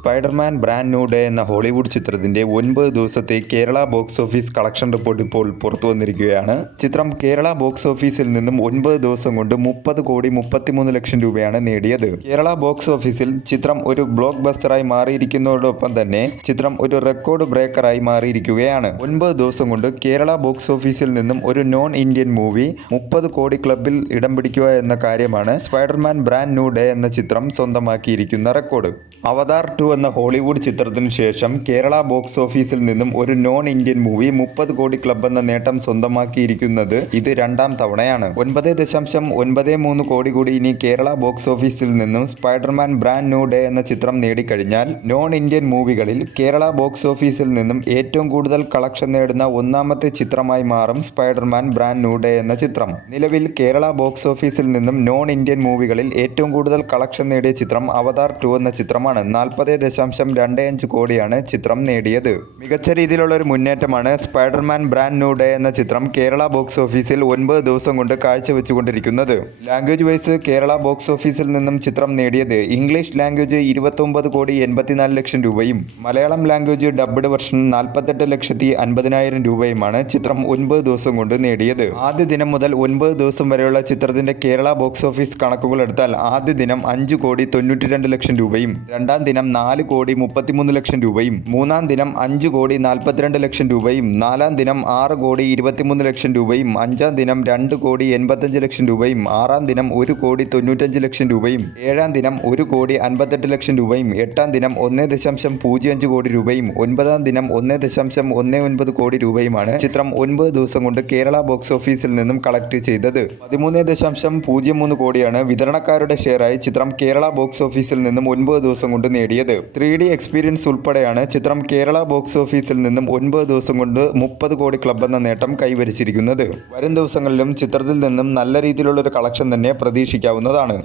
Spiderman brand new day എന്ന Hollywood ചിത്രത്തിന്റെ 9 ദിവസത്തെ Kerala box office collection report ഇപ്പോൾ പുറത്തു വന്നിരിക്കുകയാണ്. ചിത്രം കേരള ബോക്സ് ഓഫീസിൽ നിന്നും 9 ദിവസം കൊണ്ട് 30 കോടി 33 ലക്ഷം രൂപയാണ് നേടിയത്. കേരള ബോക്സ് ഓഫീസിൽ ചിത്രം ഒരു ബ്ലോക്ക് ബസ്റ്ററായി മാറിയിരിക്കുന്നതോടൊപ്പം തന്നെ ചിത്രം ഒരു റെക്കോർഡ് ബ്രേക്കറായി മാറിയിരിക്കുകയാണ്. 9 ദിവസം കൊണ്ട് കേരള ബോക്സ് ഓഫീസിൽ നിന്നും ഒരു നോൺ ഇന്ത്യൻ മൂവി 30 കോടി ക്ലബിൽ ഇടം പിടിക്കുക എന്ന കാര്യമാണ് സ്പൈഡർമാൻ ബ്രാൻഡ് ന്യൂ ഡേ എന്ന ചിത്രം സ്വന്തമാക്കിയിരിക്കുന്ന റെക്കോർഡ്. അവതാർ 2 എന്ന ഹോളിവുഡ് ചിത്രത്തിനു ശേഷം കേരള ബോക്സ് ഓഫീസിൽ നിന്നും ഒരു നോൺ ഇന്ത്യൻ മൂവി 30 കോടി ക്ലബ് എന്ന നേട്ടം സ്വന്തമാക്കിയിരിക്കുന്നത് ഇത് രണ്ടാം തവണയാണ്. 9.93 കോടി കൂടി ഇനി കേരള ബോക്സ് ഓഫീസിൽ നിന്നും സ്പൈഡർമാൻ ബ്രാൻഡ് ന്യൂ ഡേ എന്ന ചിത്രം നേടിക്കഴിഞ്ഞാൽ നോൺ ഇന്ത്യൻ മൂവികളിൽ കേരള ബോക്സ് ഓഫീസിൽ നിന്നും ഏറ്റവും കൂടുതൽ കളക്ഷൻ നേടുന്ന ഒന്നാമത്തെ ചിത്രമായി മാറും സ്പൈഡർമാൻ ബ്രാൻഡ് ന്യൂ ഡേ എന്ന ചിത്രം. നിലവിൽ കേരള ബോക്സ് ഓഫീസിൽ നിന്നും നോൺ ഇന്ത്യൻ മൂവികളിൽ ഏറ്റവും കൂടുതൽ കളക്ഷൻ നേടിയ ചിത്രം അവതാർ 2 എന്ന ചിത്രമാണ്. 40.25 കോടിയാണ് ചിത്രം നേടിയത്. മികച്ച രീതിയിലുള്ള ഒരു മുന്നേറ്റമാണ് സ്പൈഡർമാൻ ബ്രാൻഡ് ന്യൂ ഡേ എന്ന ചിത്രം കേരള ബോക്സ് ഓഫീസിൽ 9 ദിവസം കൊണ്ട് കാഴ്ചവെച്ചുകൊണ്ടിരിക്കുന്നത്. ലാംഗ്വേജ് വൈസ് കേരള ബോക്സ് ഓഫീസിൽ നിന്നും ചിത്രം നേടിയത് ഇംഗ്ലീഷ് ലാംഗ്വേജ് 29 കോടി 84 ലക്ഷം രൂപയും മലയാളം ലാംഗ്വേജ് ഡബ്ഡ് വെർഷൻ 48,50,000 രൂപയുമാണ് ചിത്രം 9 ദിവസം കൊണ്ട് നേടിയത്. ആദ്യ ദിനം മുതൽ 9 ദിവസം വരെയുള്ള ചിത്രത്തിന്റെ കേരള ബോക്സ് ഓഫീസ് കണക്കുകൾ എടുത്താൽ ആദ്യ ദിനം 5 കോടി 92 ലക്ഷം രൂപയും രണ്ടാം ദിനം 4 കോടി 33 ലക്ഷം രൂപയും മൂന്നാം ദിനം 5 കോടി 42 ലക്ഷം രൂപയും നാലാം ദിനം 6 കോടി 23 ലക്ഷം രൂപയും അഞ്ചാം ദിനം 2 കോടി 85 ലക്ഷം രൂപയും ആറാം ദിനം 1 കോടി 95 ലക്ഷം രൂപയും ഏഴാം ദിനം 1 കോടി 58 ലക്ഷം രൂപയും എട്ടാം ദിനം 1.05 കോടി രൂപയും ഒൻപതാം ദിനം 1.19 കോടി രൂപയുമാണ് ചിത്രം 9 ദിവസം കൊണ്ട് കേരള ബോക്സ് ഓഫീസിൽ നിന്നും കളക്ട് ചെയ്തത്. 13.03 കോടിയാണ് വിതരണക്കാരുടെ ഷെയറായി ചിത്രം കേരള ബോക്സ് ഓഫീസിൽ നിന്നും 9 ദിവസം കൊണ്ട് നേടിയത്. 3D എക്സ്പീരിയൻസ് ഉൾപ്പെടെയാണ് ചിത്രം കേരള ബോക്സ് ഓഫീസിൽ നിന്നും 9 ദിവസം കൊണ്ട് 30 കോടി ക്ലബ് എന്ന നേട്ടം കൈവരിച്ചിരിക്കുന്നത്. വരും ദിവസങ്ങളിലും ചിത്രത്തിൽ നിന്നും നല്ല രീതിയിലുള്ള ഒരു കളക്ഷൻ തന്നെ പ്രതീക്ഷിക്കാവുന്നതാണ്.